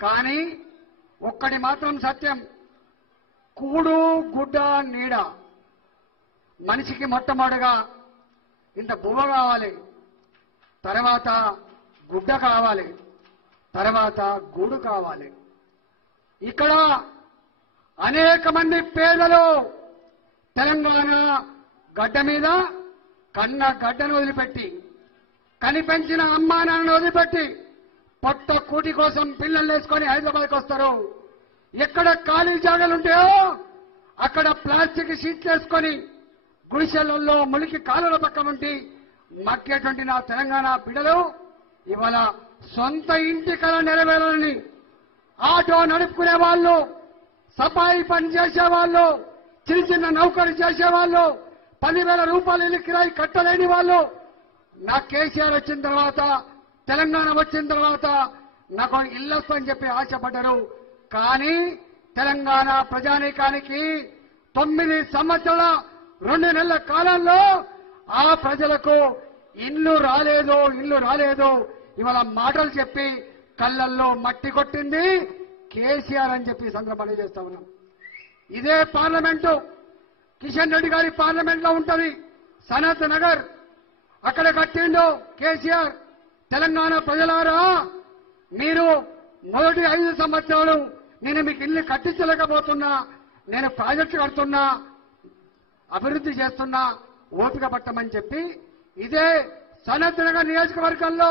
కానీ ఒక్కటి మాత్రం సత్యం, కూడు గుడ్డ నీడ. మనిషికి మొట్టమొదటిగా ఇంత బువ్వ కావాలి, తర్వాత గుడ్డ కావాలి, తర్వాత గూడు కావాలి. ఇక్కడ అనేక మంది పేదలు తెలంగాణ గడ్డ మీద కన్న గడ్డను వదిలిపెట్టి, కనిపెంచిన అమ్మా నాన్నను వదిలిపెట్టి పొట్ట కూటి కోసం పిల్లలు వేసుకొని హైదరాబాద్కి వస్తారు. ఎక్కడ ఖాళీ జాగాలు ఉంటాయో అక్కడ ప్లాస్టిక్ షీట్లు వేసుకొని గుడిసెలలో ములికి కాలువల పక్క ఉండి మక్కేటువంటి నా తెలంగాణ బిడ్డలు ఇవాళ సొంత ఇంటి కల నెరవేరాలని ఆటో నడుపుకునే వాళ్ళు, సఫాయి పని చేసేవాళ్ళు, చిన్న చిన్న నౌకరు చేసేవాళ్ళు, 10,000 రూపాయలు ఇల్లు కిరాయి కట్టలేని వాళ్ళు నా కేసీఆర్ వచ్చిన తర్వాత, తెలంగాణ వచ్చిన తర్వాత నాకు ఇల్లు వస్తుందని చెప్పి ఆశపడ్డారు. కానీ తెలంగాణ ప్రజానీకానికి 9 సంవత్సరాల 2 నెలల కాలంలో ఆ ప్రజలకు ఇల్లు రాలేదు. ఇవాళ మాటలు చెప్పి కళ్ళల్లో మట్టి కొట్టింది కేసీఆర్ అని చెప్పి సందర్భంగా చేస్తా ఉన్నాం. ఇదే పార్లమెంటు కిషన్ రెడ్డి గారి పార్లమెంట్ లో ఉంటది సనత్ నగర్, అక్కడ కట్టిండు కేసీఆర్. తెలంగాణ ప్రజలారా, మీరు మొదటి 5 సంవత్సరాలు నేను మీకు ఇల్లు కట్టించలేకపోతున్నా, నేను ప్రాజెక్టు కడుతున్నా, అభివృద్ధి చేస్తున్నా, ఓపిక పట్టమని చెప్పి ఇదే సనత్ నగర్ నియోజకవర్గంలో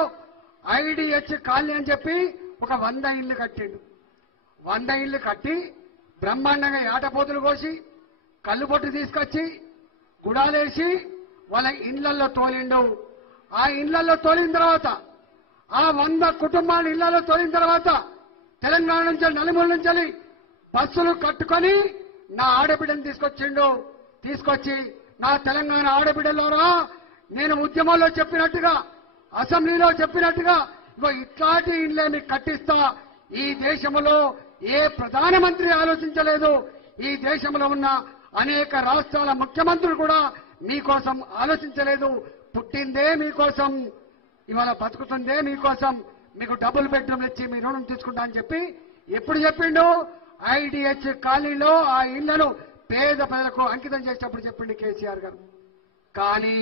ఐడిహెచ్ కాలనీ అని చెప్పి ఒక 100 ఇళ్లు కట్టిండు. 100 ఇళ్లు కట్టి బ్రహ్మాండంగా ఏటపోతులు కోసి కల్లుబొట్టు తీసుకొచ్చి గుడాలేసి వాళ్ళ ఇళ్లలో తోలిండు. ఆ ఇళ్లలో తోలిన తర్వాత, ఆ 100 కుటుంబాల ఇళ్లలో తోలిన తర్వాత తెలంగాణ నుంచి నలుమూల నుంచి బస్సులు కట్టుకొని నా ఆడబిడ్డను తీసుకొచ్చి నా తెలంగాణ ఆడబిడ్డలారా, నేను ఉద్యమంలో చెప్పినట్టుగా, అసెంబ్లీలో చెప్పినట్టుగా ఇట్లాంటి ఇళ్లే మీకు కట్టిస్తా. ఈ దేశంలో ఏ ప్రధానమంత్రి ఆలోచించలేదు, ఈ దేశంలో ఉన్న అనేక రాష్ట్రాల ముఖ్యమంత్రులు కూడా మీకోసం ఆలోచించలేదు. పుట్టిందే మీకోసం, ఇవాళ బతుకుతుందే మీకోసం, మీకు డబుల్ బెడ్రూమ్ ఇచ్చి మీ రుణం తీసుకుంటా అని చెప్పి ఎప్పుడు చెప్పిండు? ఐడిహెచ్ కాలనీలో ఆ ఇళ్లను పేద ప్రజలకు అంకితం చేసేటప్పుడు చెప్పిండు కేసీఆర్ గారు. కానీ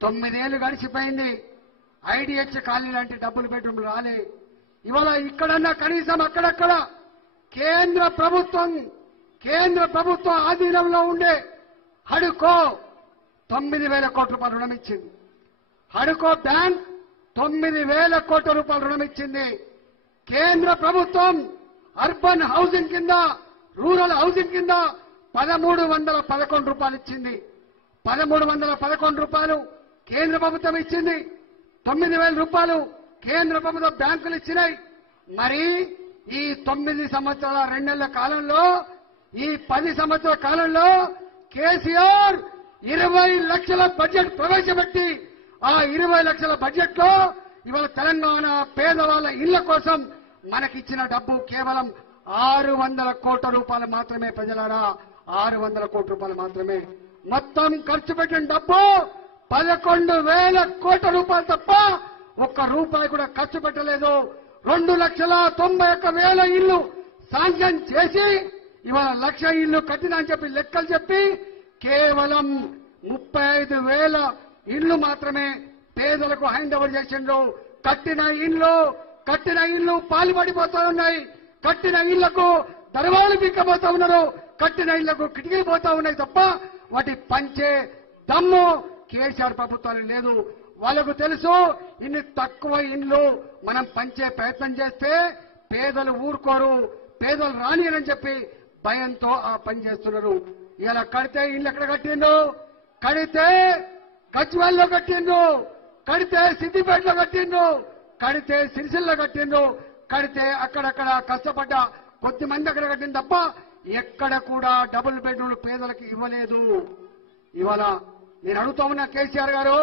9 ఏళ్లు గడిచిపోయింది, ఐడిహెచ్ కాలనీ లాంటి డబుల్ బెడ్రూమ్ రాలే. ఇవాళ ఇక్కడన్నా కనీసం అక్కడక్కడ కేంద్ర ప్రభుత్వం ఆధీనంలో ఉండే హడుకో 9,000 కోట్ల రూపాయలు రుణం ఇచ్చింది. హడుకో బ్యాంక్ 9,000 కోట్ల రూపాయలు రుణం ఇచ్చింది. కేంద్ర ప్రభుత్వం అర్బన్ హౌసింగ్ కింద, రూరల్ హౌసింగ్ కింద 1,311 రూపాయలు ఇచ్చింది. 1,311 రూపాయలు కేంద్ర ప్రభుత్వం ఇచ్చింది. 9,000 రూపాయలు కేంద్ర ప్రభుత్వ బ్యాంకులు ఇచ్చినాయి. మరి ఈ 9 సంవత్సరాల 2 నెలల కాలంలో, ఈ 10 సంవత్సరాల కాలంలో కేసీఆర్ 20 లక్షల బడ్జెట్ ప్రవేశపెట్టి, ఆ 20 లక్షల బడ్జెట్ లో ఇవాళ తెలంగాణ పేదవాళ్ల ఇళ్ల కోసం మనకిచ్చిన డబ్బు కేవలం 600 కోట్ల రూపాయలు మాత్రమే. ప్రజలారా, 600 కోట్ల రూపాయలు మాత్రమే. మొత్తం ఖర్చు పెట్టిన డబ్బు 11,000 కోట్ల రూపాయలు తప్ప ఒక్క రూపాయి కూడా ఖర్చు పెట్టలేదు. 2,91,000 ఇళ్లు శాంక్షన్ చేసి ఇవాళ 1,00,000 ఇళ్లు కట్టినా అని చెప్పి లెక్కలు చెప్పి కేవలం 35,000 ఇళ్లు మాత్రమే పేదలకు హ్యాండ్ ఓవర్ చేసిండ్రు. కట్టిన ఇళ్లు పాలుపడిపోతూ ఉన్నాయి. కట్టిన ఇళ్లకు దర్వాలు పీక్కపోతా ఉన్నారు. కట్టిన ఇళ్లకు కిటికీలు పోతా ఉన్నాయి తప్ప వాటి పంచే దమ్ము కేసీఆర్ ప్రభుత్వానికి లేదు. వాళ్ళకు తెలుసు, ఇన్ని తక్కువ ఇండ్లు మనం పంచే ప్రయత్నం చేస్తే పేదలు ఊరుకోరు, పేదలు రానియని చెప్పి భయంతో ఆ పని చేస్తున్నారు. ఇలా కడితే ఇల్లు ఎక్కడ కట్టిండు? కడితే గజ్వేల్లో కట్టిండు, కడితే సిద్దిపేటలో కట్టిండు, కడితే సిరిసిల్లో కట్టిండు, కడితే అక్కడక్కడ కష్టపడ్డ కొద్ది మంది అక్కడ కట్టింది తప్ప ఎక్కడ కూడా డబుల్ బెడ్రూమ్ పేదలకు ఇవ్వలేదు. ఇవాళ నేను అడుగుతా ఉన్నా కేసీఆర్ గారు,